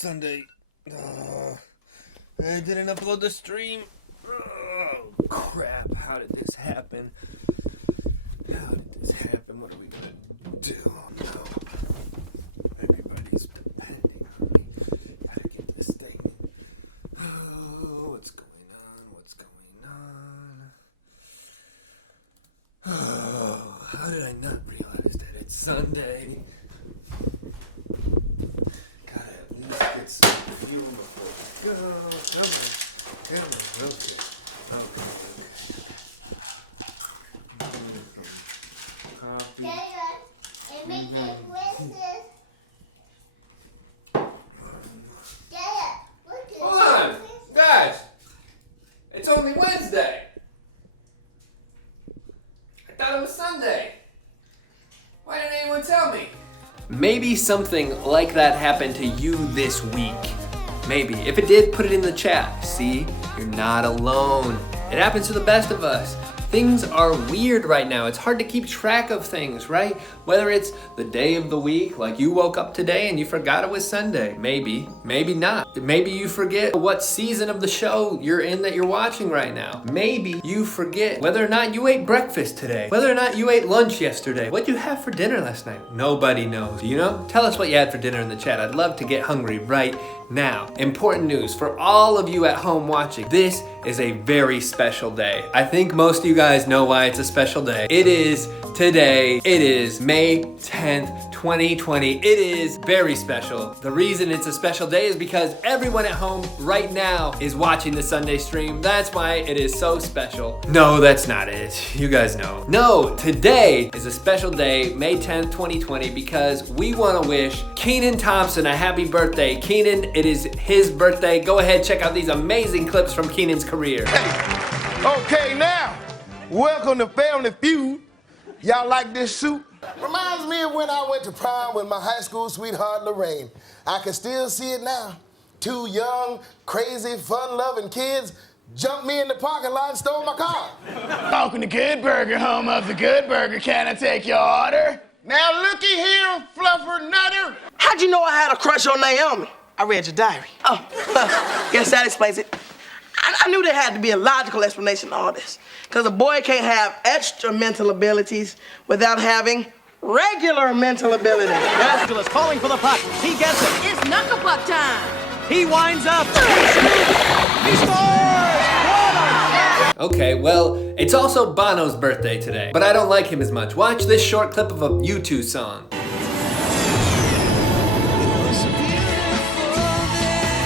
Sunday. I didn't upload the stream. Oh, crap. How did this happen? What are we gonna do? No. Everybody's depending on me. Gotta get this thing. Oh, what's going on? Oh, how did I not realize that it's Sunday? Gotta at least get some fuel before we go. Come on. Okay. Coffee. Dad, make it Wednesday. Dad, look at Hold on, guys. It's only Wednesday. I thought it was Sunday. Why didn't anyone tell me? Maybe something like that happened to you this week. Maybe. If it did, put it in the chat. See, you're not alone. It happens to the best of us. Things are weird right now. It's hard to keep track of things, right? Whether it's the day of the week, like you woke up today and you forgot it was Sunday. Maybe not. Maybe you forget what season of the show you're in that you're watching right now. Maybe you forget whether or not you ate breakfast today, whether or not you ate lunch yesterday. What'd you have for dinner last night? Nobody knows. Do you know? Tell us what you had for dinner in the chat. I'd love to get hungry right now. Important news for all of you at home watching. This is a very special day. I think most of you guys know why it's a special day. It is today. It is May 10th, 2020. It is very special. The reason it's a special day is because everyone at home right now is watching the Sunday stream. That's why it is so special. No, that's not it. You guys know. No, today is a special day, May 10th, 2020, because we want to wish Keenan Thompson a happy birthday. Keenan, it is his birthday. Go ahead, check out these amazing clips from Keenan's career. Okay, now, welcome to Family Feud. Y'all like this suit? Reminds me of when I went to prom with my high school sweetheart, Lorraine. I can still see it now. Two young, crazy, fun-loving kids jumped me in the parking lot and stole my car. Welcome to Good Burger, home of the Good Burger. Can I take your order? Now looky here, fluffer nutter. How'd you know I had a crush on Naomi? I read your diary. Oh, guess that explains it. I knew there had to be a logical explanation to all this. Because a boy can't have extra mental abilities without having regular mental ability. Angeles calling for the puck. He gets it. It's knuckle puck time. He winds up. He shoots. He scores. What a shot. Okay, well, it's also Bono's birthday today, but I don't like him as much. Watch this short clip of a U2 song.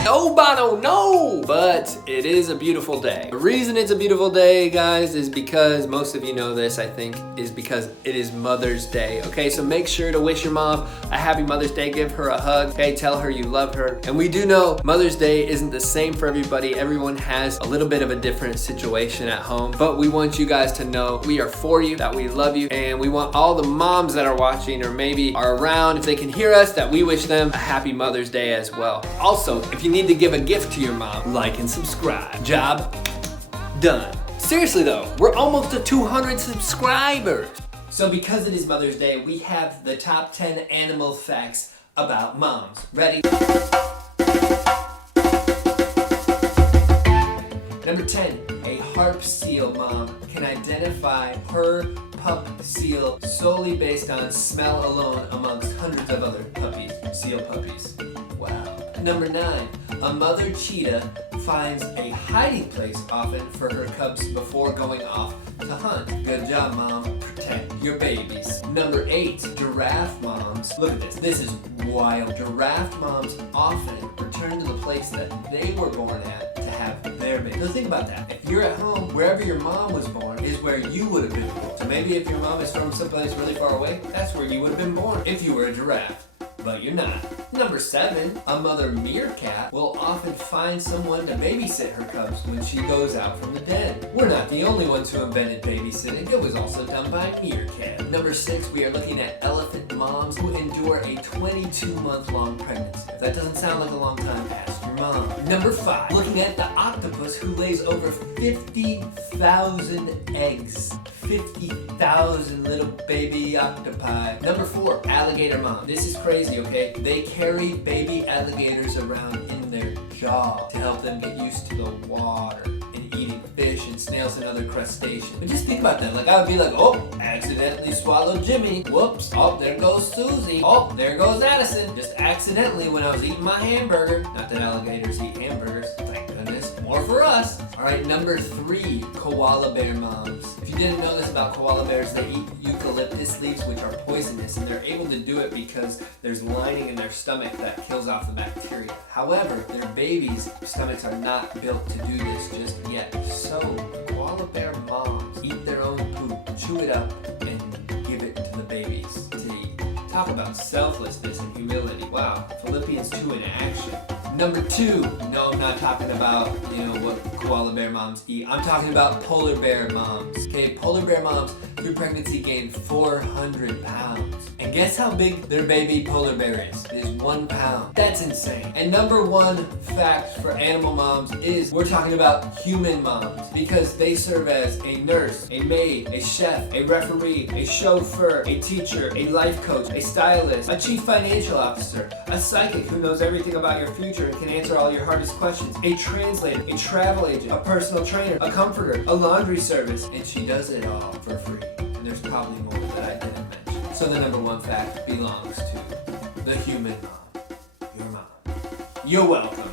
No, Bono, no! But it is a beautiful day. The reason it's a beautiful day, guys, is because, most of you know this, I think, is because it is Mother's Day, okay? So make sure to wish your mom a happy Mother's Day, give her a hug, okay? Tell her you love her. And we do know Mother's Day isn't the same for everybody. Everyone has a little bit of a different situation at home, but we want you guys to know we are for you, that we love you, and we want all the moms that are watching or maybe are around, if they can hear us, that we wish them a happy Mother's Day as well. Also, if you need to give a gift to your mom, like and subscribe. Job done. Seriously though, we're almost to 200 subscribers. So because it is Mother's Day, we have the top 10 animal facts about moms. Ready? Number 10, a harp seal mom can identify her pup seal solely based on smell alone amongst hundreds of other puppies, seal puppies. Wow. Number 9, a mother cheetah finds a hiding place often for her cubs before going off to hunt. Good job, Mom. Protect your babies. Number 8, giraffe moms. Look at this. This is wild. Giraffe moms often return to the place that they were born at to have their baby. So think about that. If you're at home, wherever your mom was born is where you would have been born. So maybe if your mom is from someplace really far away, that's where you would have been born if you were a giraffe. But you're not. Number 7, a mother meerkat will often find someone to babysit her cubs when she goes out from the den. We're not the only ones who invented babysitting. It was also done by meerkat. Number 6, we are looking at elephant moms who endure a 22-month-long pregnancy. If that doesn't sound like a long time, ask your mom. Number 5, looking at the octopus who lays over 50,000 eggs. 50,000 little baby octopi. Number 4, alligator mom. This is crazy, okay? They carry baby alligators around in their jaw to help them get used to the water and eating fish and snails and other crustaceans. But just think about that. Like, I would be like, oh, accidentally swallowed Jimmy. Whoops. Oh, there goes Susie. Oh, there goes Addison. Just accidentally when I was eating my hamburger. Not that alligators eat hamburgers. Thank goodness. More for us. All right, number 3, koala bear moms. If you didn't know this about koala bears, they eat eucalyptus leaves, which are poisonous, and they're able to do it because there's lining in their stomach that kills off the bacteria. However, their babies' stomachs are not built to do this just yet. So, koala bear moms eat their own poop, chew it up, and give it to the babies to eat. Talk about selflessness and humility. Wow, Philippians 2 in action. Number 2, no, I'm not talking about, what koala bear moms eat. I'm talking about polar bear moms. Okay, polar bear moms through pregnancy gain 400 pounds. And guess how big their baby polar bear is? It is 1 pound. That's insane. And number 1 fact for animal moms is we're talking about human moms because they serve as a nurse, a maid, a chef, a referee, a chauffeur, a teacher, a life coach, a stylist, a chief financial officer, a psychic who knows everything about your future and can answer all your hardest questions, a translator, a travel agent, a personal trainer, a comforter, a laundry service, and she does it all for free. And there's probably more that I didn't mention. So the number 1 fact belongs to the human mom. Your mom. You're welcome.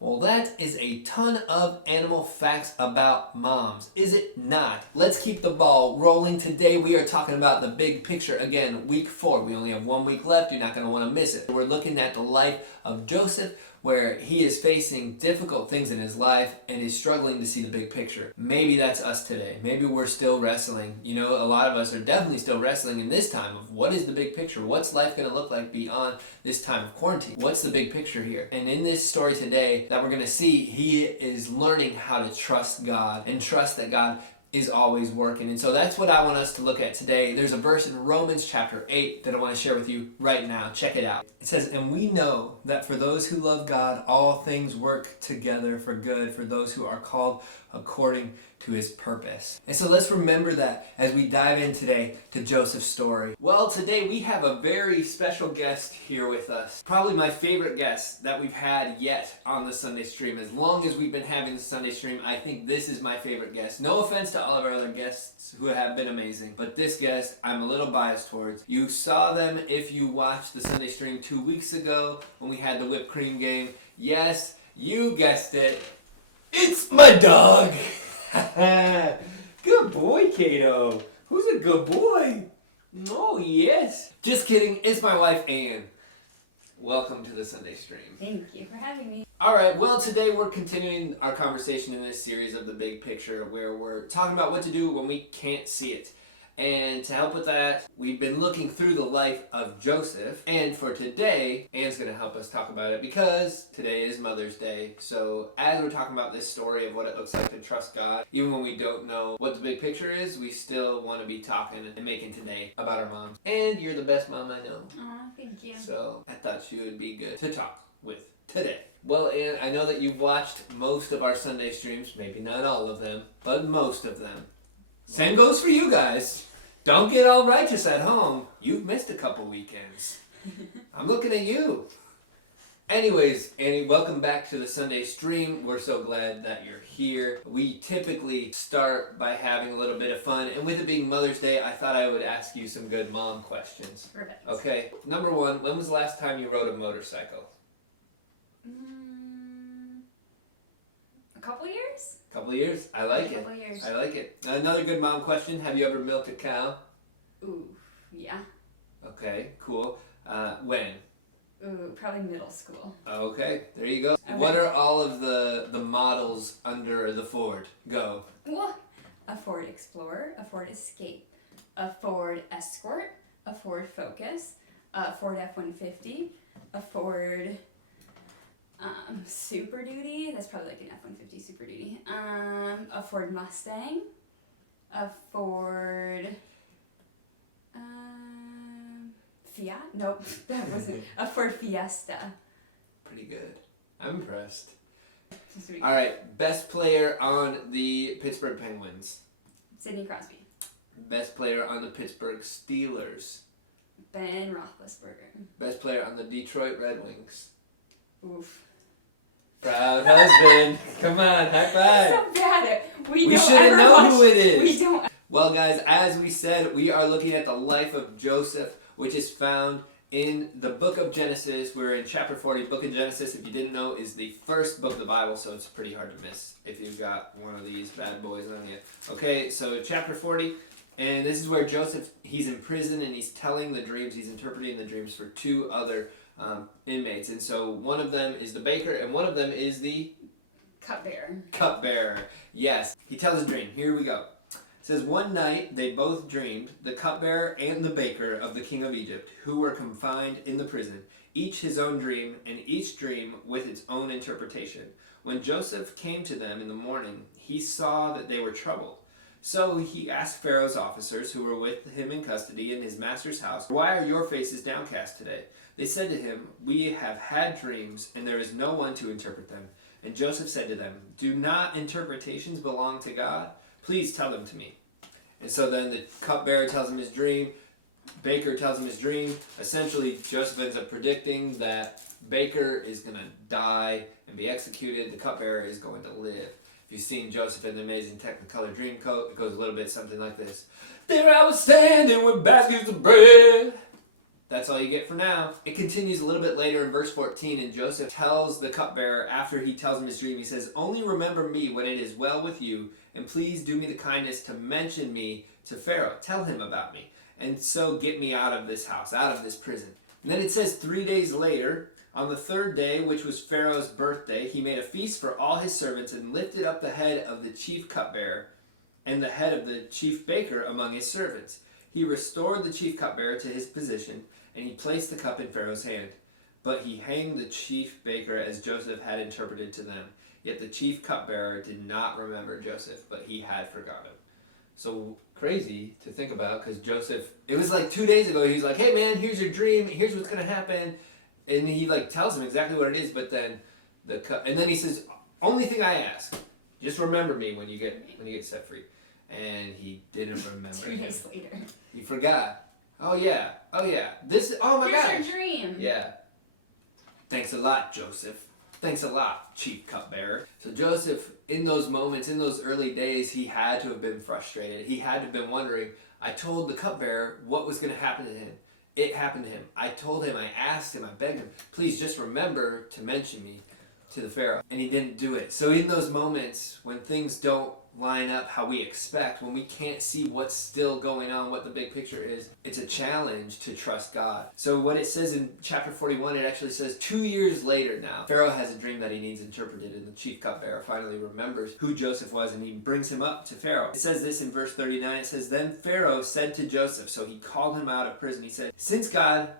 Well, that is a ton of animal facts about moms, is it not? Let's keep the ball rolling. Today we are talking about the big picture. Again, week 4. We only have 1 week left. You're not going to want to miss it. We're looking at the life of Joseph, where he is facing difficult things in his life and is struggling to see the big picture. Maybe that's us today. Maybe we're still wrestling. A lot of us are definitely still wrestling in this time of what is the big picture? What's life going to look like beyond this time of quarantine? What's the big picture here? And in this story today that we're going to see, he is learning how to trust God and trust that God is always working. And so that's what I want us to look at today. There's a verse in Romans chapter 8 that I want to share with you right now. Check it out. It says, "And we know that for those who love God, all things work together for good, for those who are called according to his purpose." And so let's remember that as we dive in today to Joseph's story. Well, today we have a very special guest here with us. Probably my favorite guest that we've had yet on the Sunday stream. As long as we've been having the Sunday stream, I think this is my favorite guest. No offense to all of our other guests who have been amazing, but this guest I'm a little biased towards. You saw them if you watched the Sunday stream 2 weeks ago when we had the whipped cream game. Yes, you guessed it. It's my dog. Good boy, Kato. Who's a good boy? Oh, yes. Just kidding. It's my wife, Ann. Welcome to the Sunday stream. Thank you for having me. All right. Well, today we're continuing our conversation in this series of the big picture where we're talking about what to do when we can't see it. And to help with that, we've been looking through the life of Joseph. And for today, Ann's going to help us talk about it because today is Mother's Day. So as we're talking about this story of what it looks like to trust God, even when we don't know what the big picture is, we still want to be talking and making today about our moms. And you're the best mom I know. Aw, thank you. So I thought she would be good to talk with today. Well, Ann, I know that you've watched most of our Sunday streams, maybe not all of them, but most of them. Same goes for you guys. Don't get all righteous at home. You've missed a couple weekends. I'm looking at you. Anyways, Annie, welcome back to the Sunday stream. We're so glad that you're here. We typically start by having a little bit of fun, and with it being Mother's Day, I thought I would ask you some good mom questions. Perfect. Okay, number 1, when was the last time you rode a motorcycle? A couple years? Couple years? I like it. Couple years. I like it. Another good mom question. Have you ever milked a cow? Ooh, yeah. Okay, cool. When? Ooh, probably middle school. Okay, there you go. Okay. What are all of the models under the Ford? Go. What? A Ford Explorer, a Ford Escape, a Ford Escort, a Ford Focus, a Ford F-150, a Ford Super Duty. That's probably like an F-150 Super Duty. A Ford Mustang, a Ford Fiat. Nope, that wasn't a Ford Fiesta. Pretty good. I'm impressed. Sweet. All right, best player on the Pittsburgh Penguins. Sidney Crosby. Best player on the Pittsburgh Steelers. Ben Roethlisberger. Best player on the Detroit Red Wings. Oof. Proud husband. Come on, high five. So bad. We don't should ever know watch- who it is. We don't. Well, guys, as we said, we are looking at the life of Joseph, which is found in the book of Genesis. We're in chapter 40. Book of Genesis, if you didn't know, is the first book of the Bible, so it's pretty hard to miss if you've got one of these bad boys on you. Okay, so chapter 40, and this is where Joseph, he's in prison, and he's telling the dreams, he's interpreting the dreams for two other inmates. And so one of them is the baker, and one of them is the Cup Bearer. Cup Bearer. Yes, he tells a dream. Here we go. It says, one night they both dreamed, the cupbearer and the baker of the king of Egypt, who were confined in the prison, each his own dream, and each dream with its own interpretation. When Joseph came to them in the morning, he saw that they were troubled. So he asked Pharaoh's officers who were with him in custody in his master's house, why are your faces downcast today? They said to him, we have had dreams, and there is no one to interpret them. And Joseph said to them, do not interpretations belong to God? Please tell them to me. And so then the cupbearer tells him his dream. Baker tells him his dream. Essentially, Joseph ends up predicting that Baker is going to die and be executed. The cupbearer is going to live. If you've seen Joseph in the amazing Technicolor Dreamcoat, it goes a little bit something like this. There I was standing with baskets of bread. That's all you get for now. It continues a little bit later in verse 14, and Joseph tells the cupbearer, after he tells him his dream, he says, only remember me when it is well with you, and please do me the kindness to mention me to Pharaoh. Tell him about me. And so get me out of this house, out of this prison. And then it says 3 days later, on the third day, which was Pharaoh's birthday, he made a feast for all his servants and lifted up the head of the chief cupbearer and the head of the chief baker among his servants. He restored the chief cupbearer to his position, and he placed the cup in Pharaoh's hand. But he hanged the chief baker as Joseph had interpreted to them. Yet the chief cupbearer did not remember Joseph, but he had forgotten. So crazy to think about, because Joseph, it was like 2 days ago, he was like, hey man, here's your dream, here's what's going to happen. And he like tells him exactly what it is, but then and then he says, only thing I ask, just remember me when you get set free. And he didn't remember. 2 days later. He forgot. Oh yeah. This. Oh my God. Here's your dream. Yeah. Thanks a lot, Joseph. Thanks a lot, chief cupbearer. So Joseph, in those moments, in those early days, he had to have been frustrated. He had to have been wondering. I told the cupbearer what was going to happen to him. It happened to him. I told him, I asked him, I begged him, please just remember to mention me to the Pharaoh. And he didn't do it. So in those moments, when things don't line up how we expect, when we can't see what's still going on, what the big picture is, it's a challenge to trust God. So what it says in chapter 41, it actually says 2 years later now, Pharaoh has a dream that he needs interpreted, and the chief cupbearer finally remembers who Joseph was, and he brings him up to Pharaoh. It says this in verse 39, it says, then Pharaoh said to Joseph, so he called him out of prison, he said, since God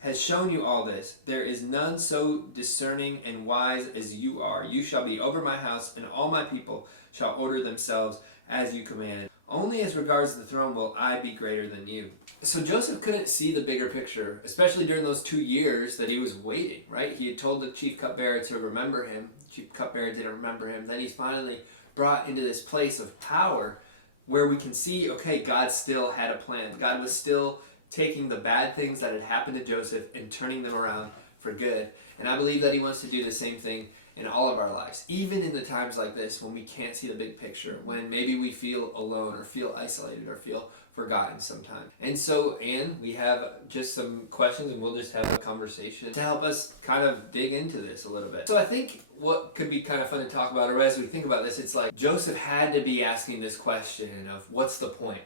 has shown you all this, there is none so discerning and wise as you are. You shall be over my house, and all my people shall order themselves as you commanded. Only as regards the throne will I be greater than you. So Joseph couldn't see the bigger picture, especially during those 2 years that he was waiting, right? He had told the chief cupbearer to remember him. The chief cupbearer didn't remember him. Then he's finally brought into this place of power where we can see, okay, God still had a plan. God was still taking the bad things that had happened to Joseph and turning them around for good. And I believe that he wants to do the same thing in all of our lives, even in the times like this when we can't see the big picture, when maybe we feel alone or feel isolated or feel forgotten sometimes. And so, Anne, we have just some questions, and we'll just have a conversation to help us kind of dig into this a little bit. So I think what could be kind of fun to talk about, or as we think about this, it's like Joseph had to be asking this question of, what's the point?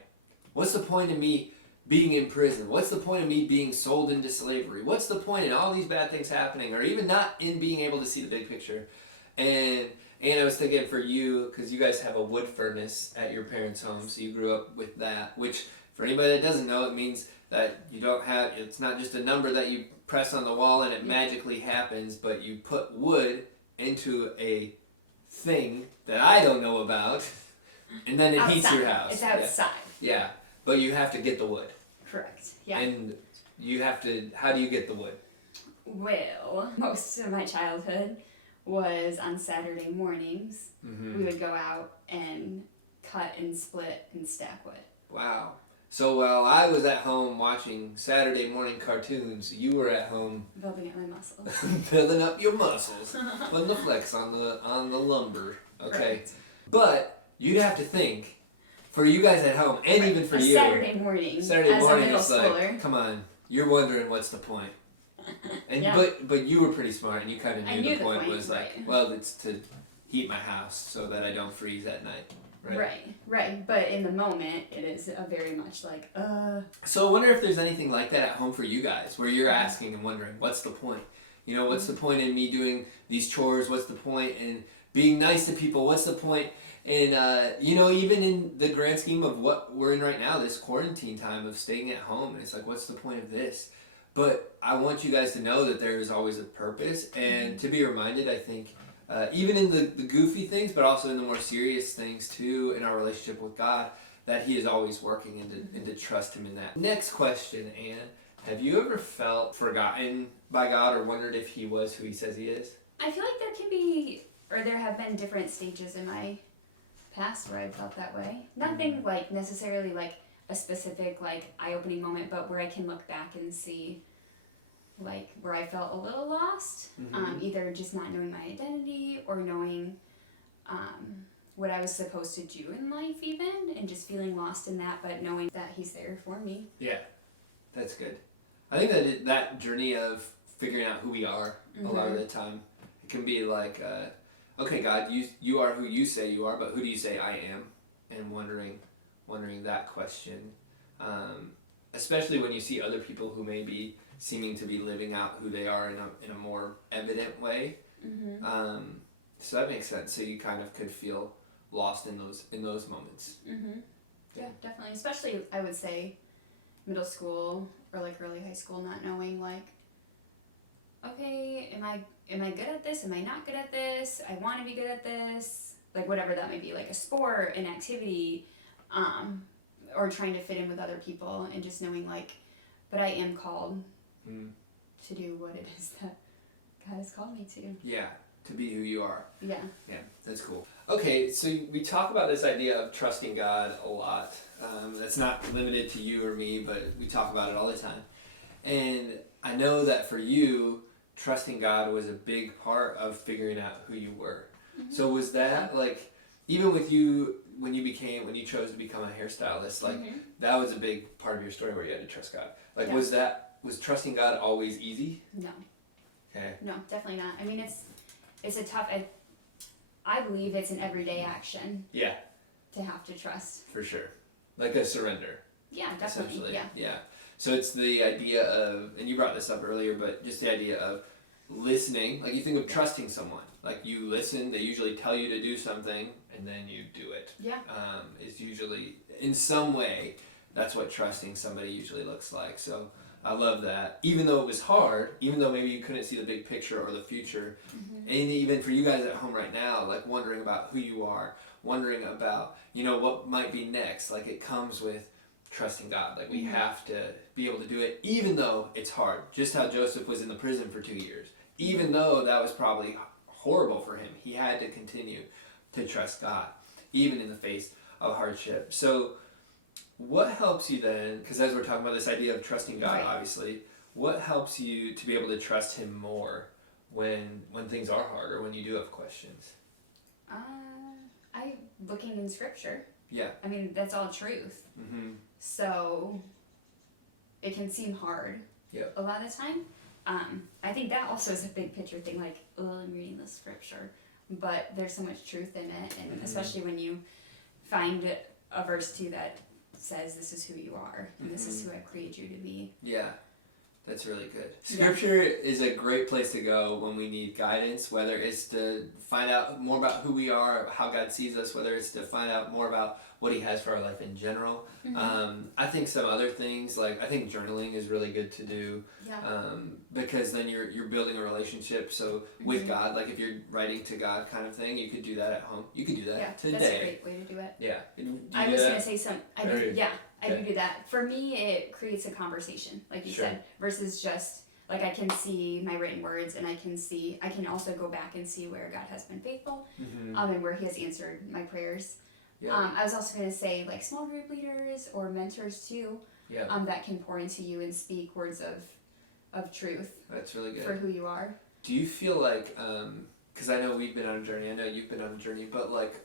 What's the point of me being in prison? What's the point of me being sold into slavery? What's the point in all these bad things happening, or even not in being able to see the big picture? And I was thinking for you, because you guys have a wood furnace at your parents' home, so you grew up with that, which for anybody that doesn't know, it means that you don't have, it's not just a number that you press on the wall and it magically happens, but you put wood into a thing that I don't know about, and then it heats your house. It's outside. Yeah. But you have to get the wood. Correct. Yeah. And you have to, how do you get the wood? Well, most of my childhood was on Saturday mornings, Mm-hmm. we would go out and cut and split and stack wood. Wow. So while I was at home watching Saturday morning cartoons, you were at home Building up my muscles. building up your muscles, putting the flex on the lumber. Okay, Right. But you'd have to think, for you guys at home, and even for you, Saturday morning. Saturday as morning a middle is schooler. like, come on, you're wondering what's the point. And Yeah. but you were pretty smart, and you kind of I knew knew the the point point, was like, right. well, it's to heat my house so that I don't freeze at night. Right. But in the moment, it is a very much like, So I wonder if there's anything like that at home for you guys, where you're asking and wondering, what's the point? You know, what's the point in me doing these chores? What's the point in being nice to people? What's the point in, you know, even in the grand scheme of what we're in right now, this quarantine time of staying at home, and it's like, what's the point of this? But I want you guys to know that there is always a purpose, and to be reminded, I think, even in the goofy things, but also in the more serious things too, in our relationship with God, that He is always working, and to trust Him in that. Next question, Anne. Have you ever felt forgotten by God or wondered if He was who He says He is? I feel like there can be, or there have been different stages in my past where I felt that way. Nothing like necessarily like a specific like eye-opening moment, but where I can look back and see like where I felt a little lost, either just not knowing my identity or knowing what I was supposed to do in life even, and just feeling lost in that, but knowing that He's there for me. Yeah, that's good. I think that that journey of figuring out who we are a lot of the time, it can be like, okay, God, you are who you say you are, but who do you say I am? And wondering that question, especially when you see other people who may be seeming to be living out who they are in a more evident way. So that makes sense. So you kind of could feel lost in those moments. Yeah, definitely. Especially, I would say, middle school or like early high school, not knowing like, okay, am I good at this? Am I not good at this? I want to be good at this. Like whatever that may be, like a sport, an activity, or trying to fit in with other people, and just knowing like, but I am called to do what it is that God has called me to. Yeah, to be who you are. Yeah. Yeah, that's cool. Okay, so we talk about this idea of trusting God a lot. That's not limited to you or me, but we talk about it all the time. And I know that for you, trusting God was a big part of figuring out who you were. So was that like, even with you, when you chose to become a hairstylist, like that was a big part of your story where you had to trust God. Like was trusting God always easy? No. Okay. No, definitely not. I mean, it's a tough. I believe it's an everyday action. Yeah. To have to trust. For sure, like a surrender. Yeah, definitely. Essentially. Yeah. Yeah. So it's the idea of, and you brought this up earlier, but just the idea of listening. Like you think of trusting someone. Like you listen, they usually tell you to do something, and then you do it. Yeah. Is usually in some way. That's what trusting somebody usually looks like. So I love that. Even though it was hard, even though maybe you couldn't see the big picture or the future, and even for you guys at home right now, like wondering about who you are, wondering about, what might be next. Like it comes with trusting God. Like we have to be able to do it, even though it's hard. Just how Joseph was in the prison for 2 years. Even though that was probably horrible for him, he had to continue to trust God, even in the face of hardship. So what helps you then, because as we're talking about this idea of trusting God, obviously, what helps you to be able to trust Him more when things are hard or when you do have questions? I looking in Scripture. Yeah. I mean, that's all truth. So it can seem hard a lot of the time. I think that also is a big picture thing, like, I'm reading the Scripture, but there's so much truth in it, and especially when you find a verse too that says this is who you are, and this is who I created you to be. Yeah, that's really good. Scripture is a great place to go when we need guidance, whether it's to find out more about who we are, how God sees us, whether it's to find out more about what He has for our life in general. I think some other things, like I think journaling is really good to do, because then you're building a relationship. So with God, like if you're writing to God kind of thing, you could do that at home. You could do that today. That's a great way to do it. Yeah. I was going to say I do that. For me, it creates a conversation, like you said, versus just Like I can see my written words, and I can also go back and see where God has been faithful, and where He has answered my prayers. Yeah. I was also going to say like small group leaders or mentors too, that can pour into you and speak words of truth. That's really good. For who you are. Do you feel like, because I know we've been on a journey, I know you've been on a journey, but like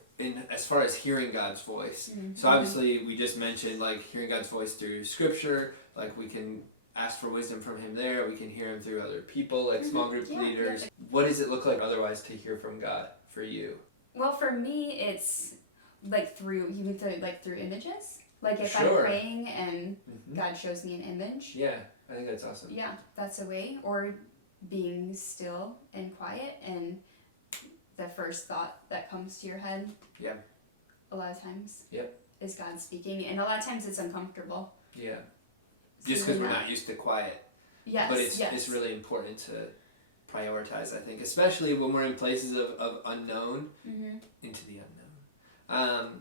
as far as hearing God's voice, so obviously we just mentioned like hearing God's voice through Scripture, like we can ask for wisdom from Him there, we can hear Him through other people, like small group leaders. Yeah. What does it look like otherwise to hear from God for you? Well, for me, it's like through images. Like if I'm praying and God shows me an image. Yeah, I think that's awesome. Yeah, that's a way. Or being still and quiet, and the first thought that comes to your head. Yeah. A lot of times. Yep. Is God speaking, and a lot of times it's uncomfortable. Yeah. Just because we're not used to quiet. Yes. But it's really important to prioritize, I think, especially when we're in places of unknown, into the unknown.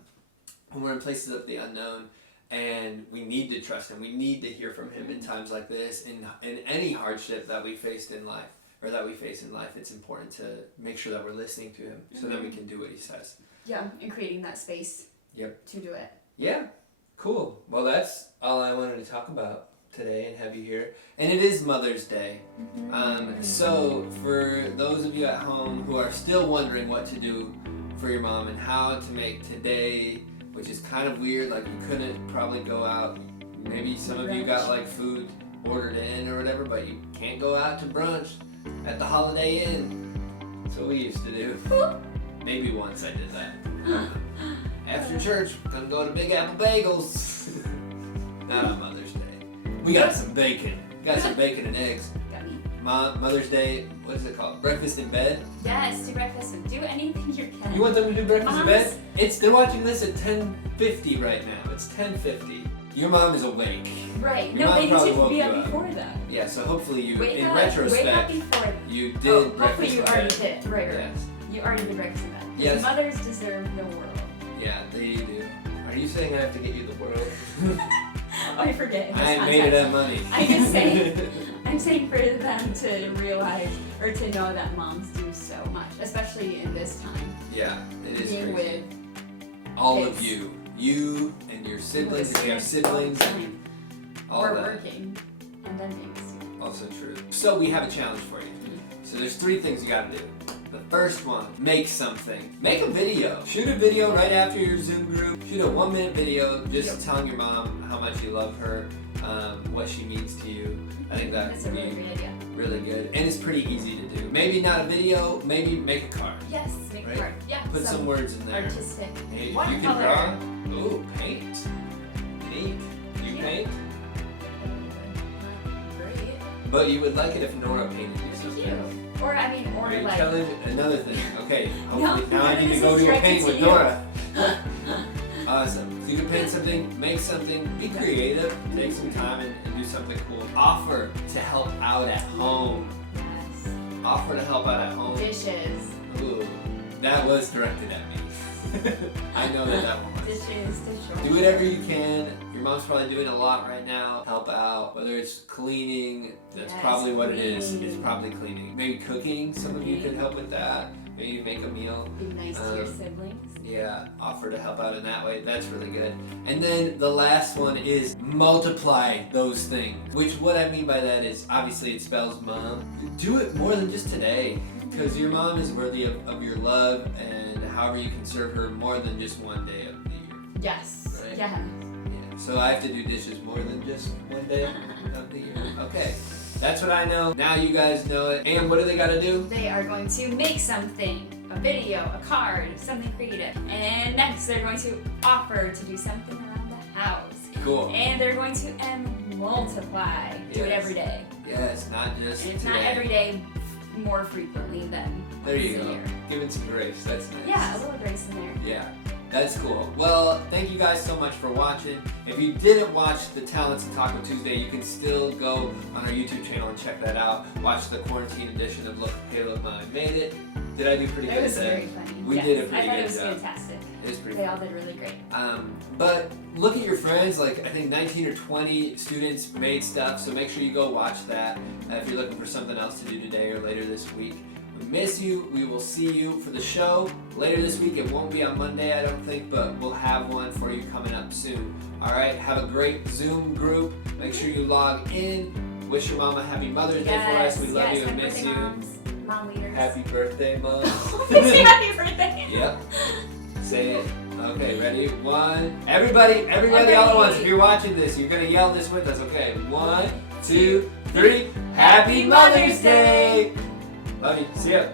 When we're in places of the unknown, and we need to trust Him, we need to hear from Him in times like this, in any hardship that we faced in life, or that we face in life, it's important to make sure that we're listening to Him, so that we can do what He says. Yeah, and creating that space. Yep. To do it. Yeah. Cool. Well, that's all I wanted to talk about today and have you here. And it is Mother's Day. So for those of you at home who are still wondering what to do for your mom and how to make today, which is kind of weird, like you couldn't probably go out, maybe some of you got like food ordered in or whatever, but you can't go out to brunch at the Holiday Inn. That's what we used to do. Maybe once I did that. After church, gonna go to Big Apple Bagels. Not on Mother's Day. We got some bacon. Got some bacon and eggs. Got me. Mother's Day, what is it called? Breakfast in bed? Yes, do breakfast and do anything you can. You want them to do breakfast in bed? They're watching this at 10:50 right now. It's 10:50. Your mom is awake. Right. Your mom they need to be up before that. Yeah, so hopefully you, in retrospect, you did breakfast in bed. Hopefully you already did. Right. Yes. You already did breakfast in bed. Yes. Mothers deserve the world. Yeah, they do. Are you saying I have to get you the world? Oh, I forget. I ain't made it that money. I'm saying for them to realize or to know that moms do so much, especially in this time. Yeah, it is being crazy. With all kids. of you and your siblings, if you have siblings, and all or that. Working, and then being a student. Also true. So we have a challenge for you. So there's 3 things you gotta do. The first one, make something. Make a video. Shoot a video right after your Zoom group. Shoot a 1-minute video just telling your mom how much you love her, what she means to you. I think that would be really good. And it's pretty easy to do. Maybe not a video, maybe make a card. Yes, make a card. Yeah. Put some words in there. Artistic. Maybe you can draw. Ooh, paint. Neat. You paint? Great. But you would like it if Nora painted you something. Or like... Challenge, another thing. Okay, hopefully now I need to go to a paint with Nora. Awesome. So you can paint something, make something, be creative, take some time and do something cool. Offer to help out at home. Yes. Offer to help out at home. Dishes. Ooh, that was directed at me. I know that one was. Dishes, do whatever you can. Your mom's probably doing a lot right now. Help out. Whether it's cleaning, that's probably what it is. It's probably cleaning. Maybe cooking. Some of you can help with that. Maybe make a meal. Be nice to your siblings. Yeah, offer to help out in that way. That's really good. And then the last one is multiply those things. Which what I mean by that is obviously it spells mom. Do it more than just today. Because your mom is worthy of your love, and however you can serve her more than just one day of the year. Yes. Right? Yeah. So I have to do dishes more than just one day of the year. Okay. That's what I know. Now you guys know it. And what do they gotta do? They are going to make something. A video, a card, something creative. And next they're going to offer to do something around the house. Cool. And they're going to multiply. Do it every day. Yes, not just and it's today. not every day, more frequently than there you once go. a year. Give it some grace. That's nice. Yeah, a little grace in there. Yeah. That's cool. Well, thank you guys so much for watching. If you didn't watch the Talents and Taco Tuesday, you can still go on our YouTube channel and check that out. Watch the quarantine edition of Look, Caleb, I Made It. Did I do pretty good? It was very funny. We did a pretty good job. I thought it was fantastic. It was pretty They fun. all did really great. But look at your friends, like I think 19 or 20 students made stuff, so make sure you go watch that if you're looking for something else to do today or later this week. We miss you. We will see you for the show later this week. It won't be on Monday, I don't think, but we'll have one for you coming up soon. All right, have a great Zoom group. Make sure you log in. Wish your mom a happy Mother's Day for us. We love you and miss happy you. birthday, moms, mom leaders. Happy birthday, Mom. Happy birthday. Yep. Say it. Okay, ready? One. Everybody all at once. If you're watching this, you're gonna yell this with us. Okay. 1, 2, 3. Happy Mother's Day. Love you. See ya.